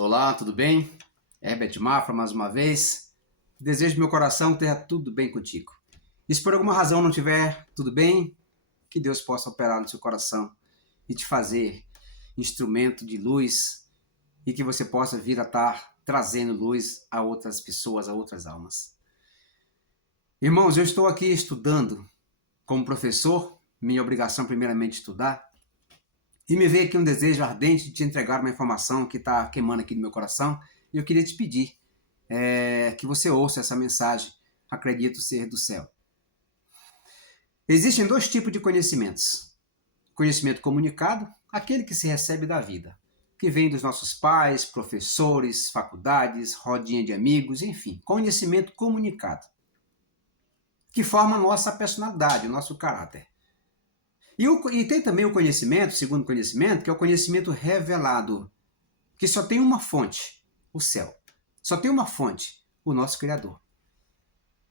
Olá, tudo bem? Herbert Mafra, mais uma vez. Desejo do meu coração que esteja tudo bem contigo. E se por alguma razão não tiver tudo bem, que Deus possa operar no seu coração e te fazer instrumento de luz e que você possa vir a estar trazendo luz a outras pessoas, a outras almas. Irmãos, eu estou aqui estudando como professor, minha obrigação primeiramente é estudar, e me veio aqui um desejo ardente de te entregar uma informação que está queimando aqui no meu coração, e eu queria te pedir que você ouça essa mensagem, acredito ser do céu. Existem dois tipos de conhecimentos. Conhecimento comunicado, aquele que se recebe da vida, que vem dos nossos pais, professores, faculdades, rodinha de amigos, enfim, conhecimento comunicado, que forma a nossa personalidade, o nosso caráter. E tem também o conhecimento, segundo conhecimento, que é o conhecimento revelado, que só tem uma fonte, o céu. Só tem uma fonte, o nosso Criador.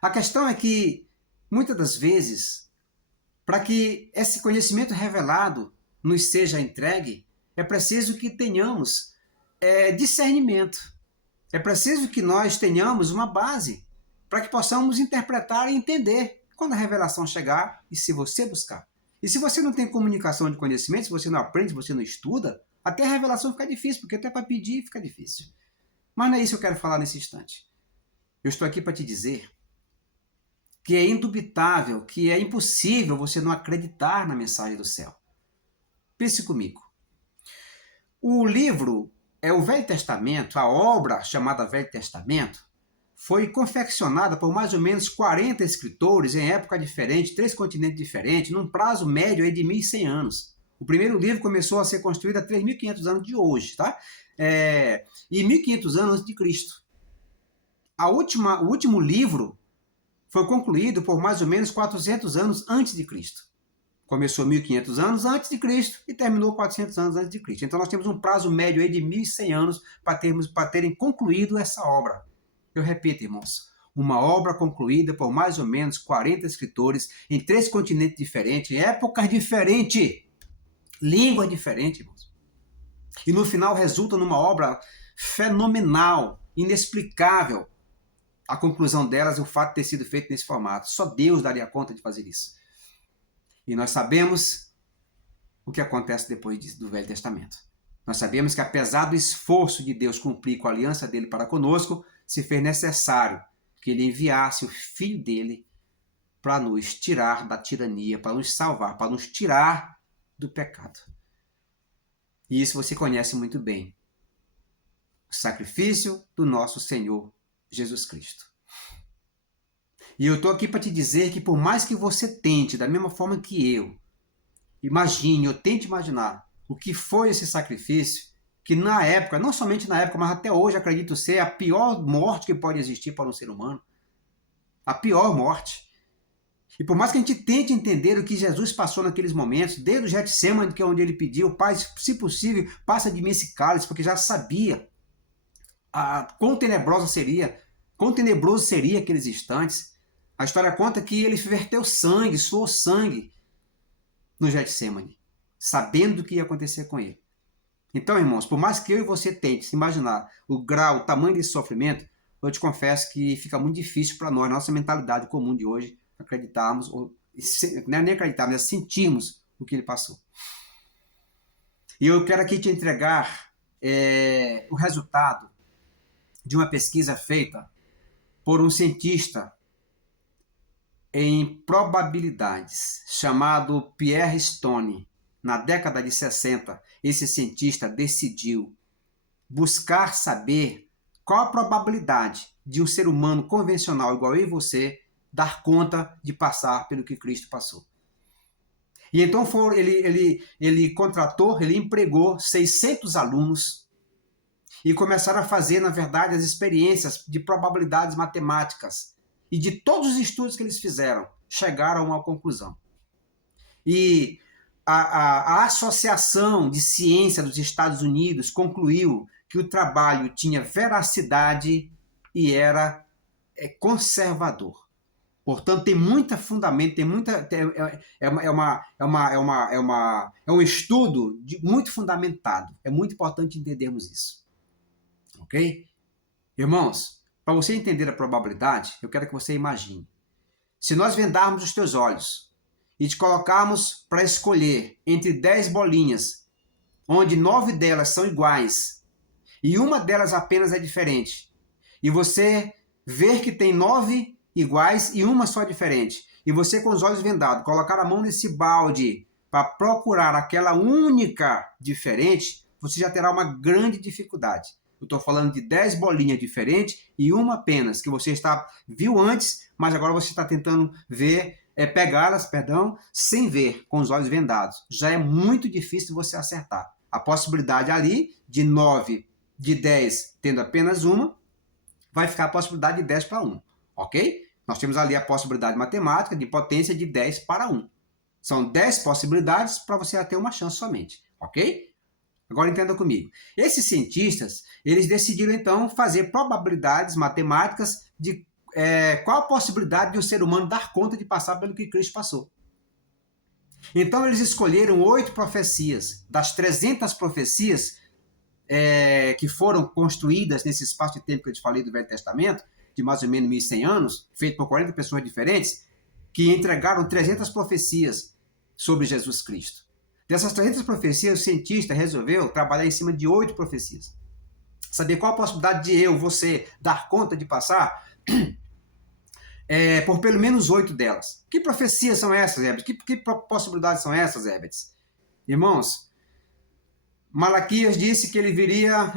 A questão é que, muitas das vezes, para que esse conhecimento revelado nos seja entregue, é preciso que tenhamos discernimento. É preciso que nós tenhamos uma base para que possamos interpretar e entender quando a revelação chegar e se você buscar. E se você não tem comunicação de conhecimento, se você não aprende, se você não estuda, até a revelação fica difícil, porque até para pedir fica difícil. Mas não é isso que eu quero falar nesse instante. Eu estou aqui para te dizer que é indubitável, que é impossível você não acreditar na mensagem do céu. Pense comigo. O livro é o Velho Testamento, a obra chamada Velho Testamento, foi confeccionada por mais ou menos 40 escritores em época diferente, 3 continentes diferentes, num prazo médio aí de 1.100 anos. O primeiro livro começou a ser construído há 3.500 anos de hoje, tá? E 1.500 anos antes de Cristo. O último livro foi concluído por mais ou menos 400 anos antes de Cristo. Começou 1.500 anos antes de Cristo e terminou 400 anos antes de Cristo. Então nós temos um prazo médio aí de 1.100 anos para terem concluído essa obra. Eu repito, irmãos, uma obra concluída por mais ou menos 40 escritores em 3 continentes diferentes, em épocas diferentes, línguas diferentes, irmãos. E no final resulta numa obra fenomenal, inexplicável. A conclusão delas é o fato de ter sido feito nesse formato. Só Deus daria conta de fazer isso. E nós sabemos o que acontece depois do Velho Testamento. Nós sabemos que apesar do esforço de Deus cumprir com a aliança dele para conosco, se fez necessário que ele enviasse o Filho dele para nos tirar da tirania, para nos salvar, para nos tirar do pecado. E isso você conhece muito bem. O sacrifício do nosso Senhor Jesus Cristo. E eu estou aqui para te dizer que por mais que você tente, da mesma forma que eu, imagine, eu tente imaginar o que foi esse sacrifício, que na época, não somente na época, mas até hoje acredito ser a pior morte que pode existir para um ser humano. A pior morte. E por mais que a gente tente entender o que Jesus passou naqueles momentos, desde o Getsemane, que é onde ele pediu, Pai, se possível, passa de mim esse cálice, porque já sabia quão tenebroso seria aqueles instantes. A história conta que ele verteu sangue, suou sangue no Getsemane, sabendo do que ia acontecer com ele. Então, irmãos, por mais que eu e você tente se imaginar o grau, o tamanho desse sofrimento, eu te confesso que fica muito difícil para nós, nossa mentalidade comum de hoje, acreditarmos, não é nem acreditarmos, é sentirmos o que ele passou. E eu quero aqui te entregar o resultado de uma pesquisa feita por um cientista em probabilidades, chamado Pierre Stone. Na década de 60, esse cientista decidiu buscar saber qual a probabilidade de um ser humano convencional igual eu e você dar conta de passar pelo que Cristo passou. E então ele contratou, ele empregou 600 alunos e começaram a fazer, na verdade, as experiências de probabilidades matemáticas. E de todos os estudos que eles fizeram, chegaram a uma conclusão. E a Associação de Ciência dos Estados Unidos concluiu que o trabalho tinha veracidade e era conservador. Portanto, tem muito fundamento, é um estudo muito fundamentado. É muito importante entendermos isso. Ok? Irmãos, para você entender a probabilidade, eu quero que você imagine. Se nós vendarmos os teus olhos e te colocarmos para escolher entre 10 bolinhas, onde 9 delas são iguais e uma delas apenas é diferente, e você ver que tem 9 iguais e uma só diferente, e você com os olhos vendados colocar a mão nesse balde para procurar aquela única diferente, você já terá uma grande dificuldade. Eu estou falando de 10 bolinhas diferentes e uma apenas, que você viu antes, mas agora você está tentando ver, pegá-las, sem ver, com os olhos vendados. Já é muito difícil você acertar. A possibilidade ali de 9, de 10, tendo apenas uma, vai ficar a possibilidade de 10 para 1, ok? Nós temos ali a possibilidade matemática de potência de 10 para 1. São 10 possibilidades para você ter uma chance somente, ok? Agora entenda comigo. Esses cientistas, eles decidiram então fazer probabilidades matemáticas de qual a possibilidade de um ser humano dar conta de passar pelo que Cristo passou. Então eles escolheram 8 profecias. Das 300 profecias que foram construídas nesse espaço de tempo que eu te falei do Velho Testamento, de mais ou menos 1.100 anos, feito por 40 pessoas diferentes, que entregaram 300 profecias sobre Jesus Cristo. Dessas 300 profecias, o cientista resolveu trabalhar em cima de 8 profecias. Saber qual a possibilidade de você, dar conta de passar por pelo menos 8 delas. Que profecias são essas, Herbert? Que possibilidades são essas, Herbert? Irmãos, Malaquias disse que ele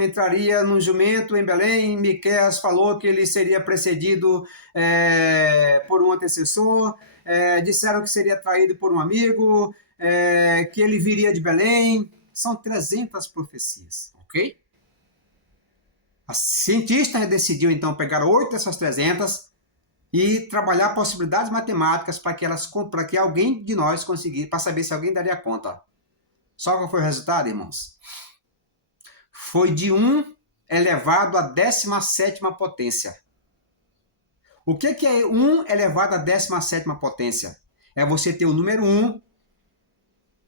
entraria num jumento em Belém. Miqueias falou que ele seria precedido por um antecessor. Disseram que seria traído por um amigo, que ele viria de Belém. São 300 profecias, ok? A cientista decidiu então pegar 8 dessas 300 e trabalhar possibilidades matemáticas para que alguém de nós conseguisse, para saber se alguém daria conta. Só qual foi o resultado, irmãos? Foi de 1 elevado à 17ª potência. O que é 1 elevado à 17ª potência? É você ter o número 1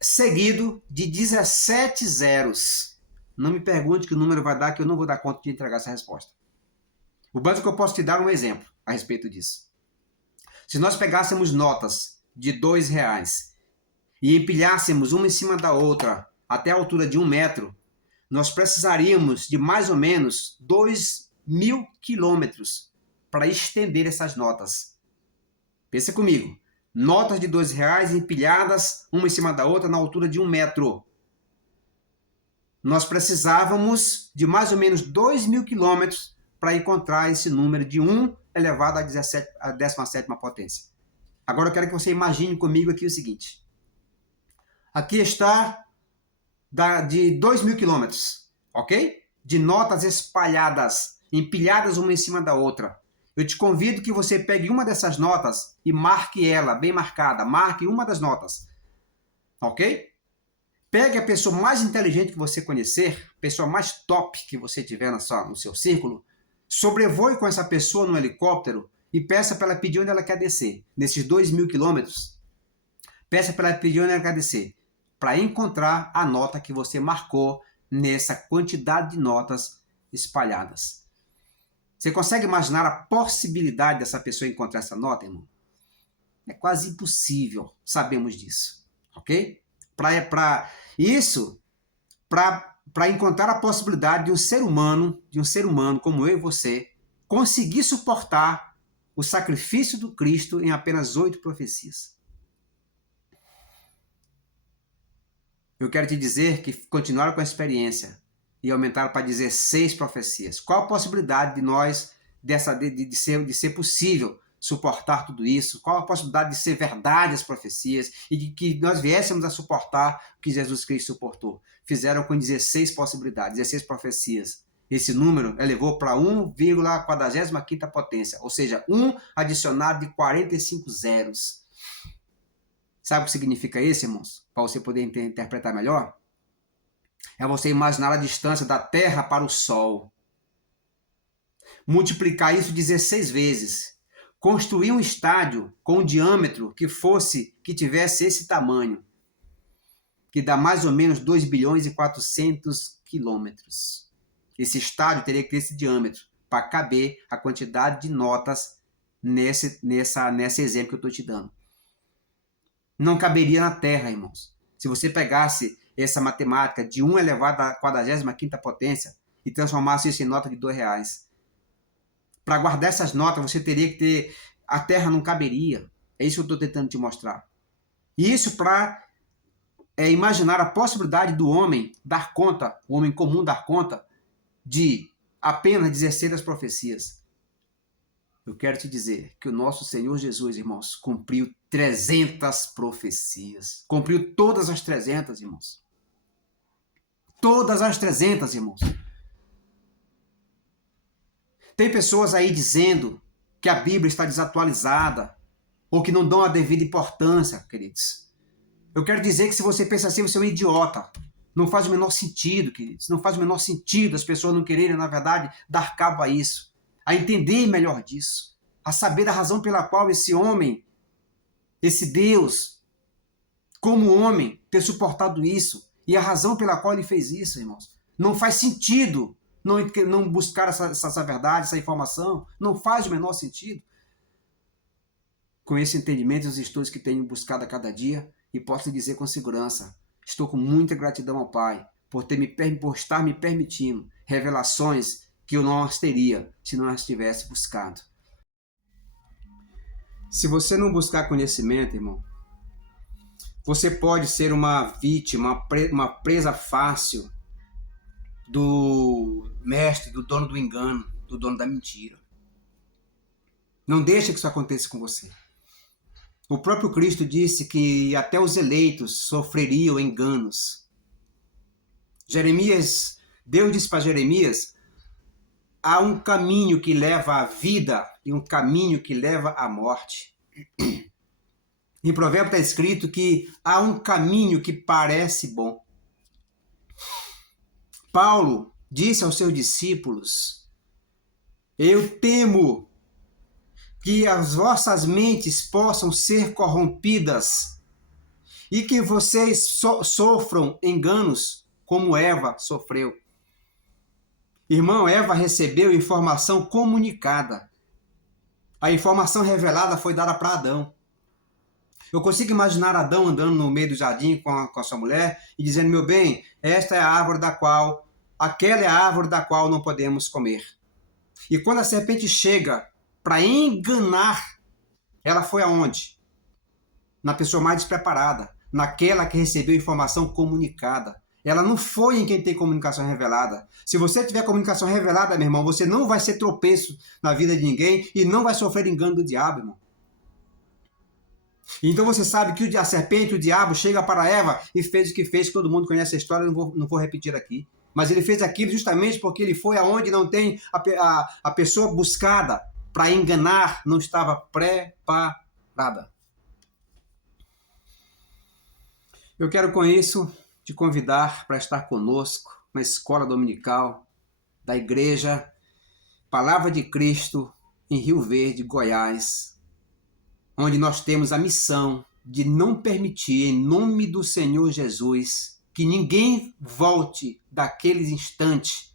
seguido de 17 zeros. Não me pergunte que o número vai dar, que eu não vou dar conta de entregar essa resposta. O básico que eu posso te dar um exemplo a respeito disso. Se nós pegássemos notas de R$2 e empilhássemos uma em cima da outra até a altura de 1 metro, nós precisaríamos de mais ou menos 2.000 quilômetros para estender essas notas. Pensa comigo. Notas de R$2 empilhadas uma em cima da outra na altura de 1 metro. Nós precisávamos de mais ou menos 2.000 quilômetros para encontrar esse número de 1 elevado à 17ª potência. Agora eu quero que você imagine comigo aqui o seguinte. Aqui está de 2.000 quilômetros, ok? De notas espalhadas, empilhadas uma em cima da outra. Eu te convido que você pegue uma dessas notas e marque ela, bem marcada. Marque uma das notas, ok? Pegue a pessoa mais inteligente que você conhecer, a pessoa mais top que você tiver no seu círculo, sobrevoe com essa pessoa no helicóptero e peça para ela pedir onde ela quer descer. Nesses 2.000 quilômetros, peça para ela pedir onde ela quer descer, para encontrar a nota que você marcou nessa quantidade de notas espalhadas. Você consegue imaginar a possibilidade dessa pessoa encontrar essa nota, irmão? É quase impossível, sabemos disso, ok? Para encontrar a possibilidade de um ser humano como eu e você, conseguir suportar o sacrifício do Cristo em apenas 8 profecias. Eu quero te dizer que continuaram com a experiência e aumentaram para 16 profecias. Qual a possibilidade de nós, de ser possível suportar tudo isso? Qual a possibilidade de ser verdade as profecias e de que nós viéssemos a suportar o que Jesus Cristo suportou? Fizeram com 16 possibilidades, 16 profecias. Esse número elevou para 1,45ª potência, ou seja, 1 adicionado de 45 zeros. Sabe o que significa isso, irmãos? Para você poder interpretar melhor? É você imaginar a distância da Terra para o Sol. Multiplicar isso 16 vezes. Construir um estádio com um diâmetro que tivesse esse tamanho, que dá mais ou menos 2 bilhões e 400 quilômetros. Esse estádio teria que ter esse diâmetro para caber a quantidade de notas nesse exemplo que eu estou te dando. Não caberia na Terra, irmãos. Se você pegasse essa matemática de 1 elevado à 45ª potência e transformasse isso em nota de R$2. Para guardar essas notas, você teria que ter... A Terra não caberia. É isso que eu estou tentando te mostrar. E isso para imaginar a possibilidade do homem dar conta, o homem comum dar conta, de apenas 16 profecias. Eu quero te dizer que o nosso Senhor Jesus, irmãos, cumpriu 300 profecias. Cumpriu todas as 300, irmãos. Todas as 300, irmãos. Tem pessoas aí dizendo que a Bíblia está desatualizada ou que não dão a devida importância, queridos. Eu quero dizer que se você pensa assim, você é um idiota. Não faz o menor sentido, queridos. Não faz o menor sentido as pessoas não quererem, na verdade, dar cabo a isso. A entender melhor disso. A saber da razão pela qual esse homem, esse Deus, como homem, ter suportado isso. E a razão pela qual ele fez isso, irmãos. Não faz sentido não buscar essa verdade, essa informação. Não faz o menor sentido. Com esse entendimento e os estudos que tenho buscado a cada dia, e posso lhe dizer com segurança, estou com muita gratidão ao Pai por estar me permitindo revelações que eu não as teria se não as tivesse buscado. Se você não buscar conhecimento, irmão, você pode ser uma vítima, uma presa fácil do mestre, do dono do engano, do dono da mentira. Não deixe que isso aconteça com você. O próprio Cristo disse que até os eleitos sofreriam enganos. Deus disse para Jeremias, há um caminho que leva à vida e um caminho que leva à morte. Em Provérbios está escrito que há um caminho que parece bom. Paulo disse aos seus discípulos, eu temo que as vossas mentes possam ser corrompidas e que vocês sofram enganos como Eva sofreu. Irmão, Eva recebeu informação comunicada. A informação revelada foi dada para Adão. Eu consigo imaginar Adão andando no meio do jardim com a sua mulher e dizendo, meu bem, aquela é a árvore da qual não podemos comer. E quando a serpente chega para enganar, ela foi aonde? Na pessoa mais despreparada, naquela que recebeu informação comunicada. Ela não foi em quem tem comunicação revelada. Se você tiver comunicação revelada, meu irmão, você não vai ser tropeço na vida de ninguém e não vai sofrer engano do diabo, irmão. Então você sabe que a serpente, o diabo, chega para Eva e fez o que fez, todo mundo conhece a história, não vou repetir aqui. Mas ele fez aquilo justamente porque ele foi aonde não tem a pessoa buscada para enganar, não estava preparada. Eu quero com isso te convidar para estar conosco na escola dominical da Igreja Palavra de Cristo em Rio Verde, Goiás, onde nós temos a missão de não permitir, em nome do Senhor Jesus, que ninguém volte daqueles instantes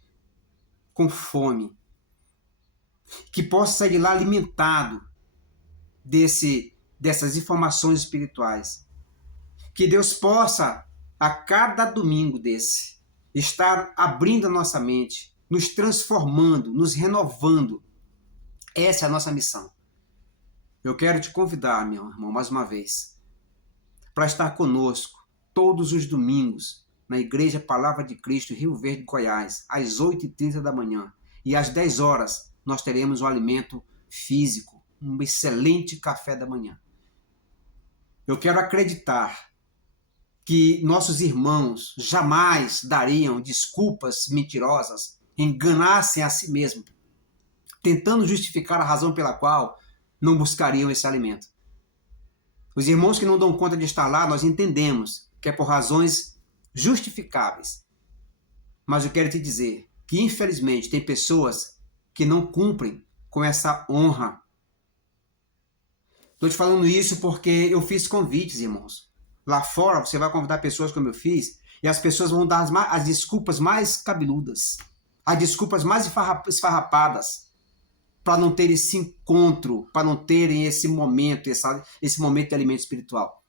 com fome, que possa sair de lá alimentado dessas informações espirituais. Que Deus possa, a cada domingo desse, estar abrindo a nossa mente, nos transformando, nos renovando. Essa é a nossa missão. Eu quero te convidar, meu irmão, mais uma vez, para estar conosco todos os domingos na Igreja Palavra de Cristo, Rio Verde, Goiás, às 8h30 da manhã. E às 10 horas nós teremos um alimento físico, um excelente café da manhã. Eu quero acreditar que nossos irmãos jamais dariam desculpas mentirosas, enganassem a si mesmos, tentando justificar a razão pela qual não buscariam esse alimento. Os irmãos que não dão conta de estar lá, nós entendemos que é por razões justificáveis. Mas eu quero te dizer que, infelizmente, tem pessoas que não cumprem com essa honra. Estou te falando isso porque eu fiz convites, irmãos. Lá fora, você vai convidar pessoas como eu fiz, e as pessoas vão dar as desculpas mais cabeludas. as desculpas mais esfarrapadas para não ter esse encontro, para não terem esse momento, esse momento de alimento espiritual.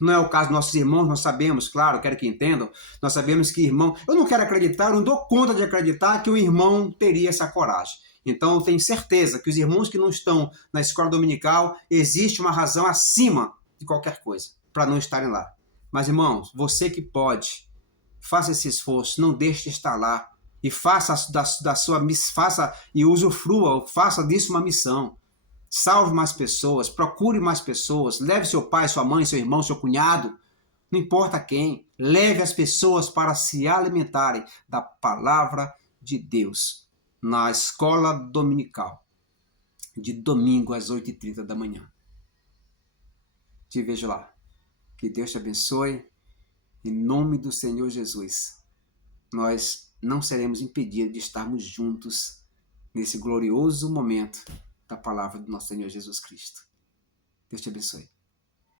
Não é o caso dos nossos irmãos, nós sabemos, claro, quero que entendam, nós sabemos que irmão, eu não quero acreditar, eu não dou conta de acreditar que o irmão teria essa coragem. Então eu tenho certeza que os irmãos que não estão na escola dominical, existe uma razão acima de qualquer coisa para não estarem lá. Mas irmãos, você que pode, faça esse esforço, não deixe de estar lá e faça e usufrua, faça disso uma missão. Salve mais pessoas, procure mais pessoas, leve seu pai, sua mãe, seu irmão, seu cunhado, não importa quem, leve as pessoas para se alimentarem da palavra de Deus na escola dominical, de domingo às 8h30 da manhã. Te vejo lá. Que Deus te abençoe. Em nome do Senhor Jesus, nós não seremos impedidos de estarmos juntos nesse glorioso momento da palavra do nosso Senhor Jesus Cristo. Deus te abençoe.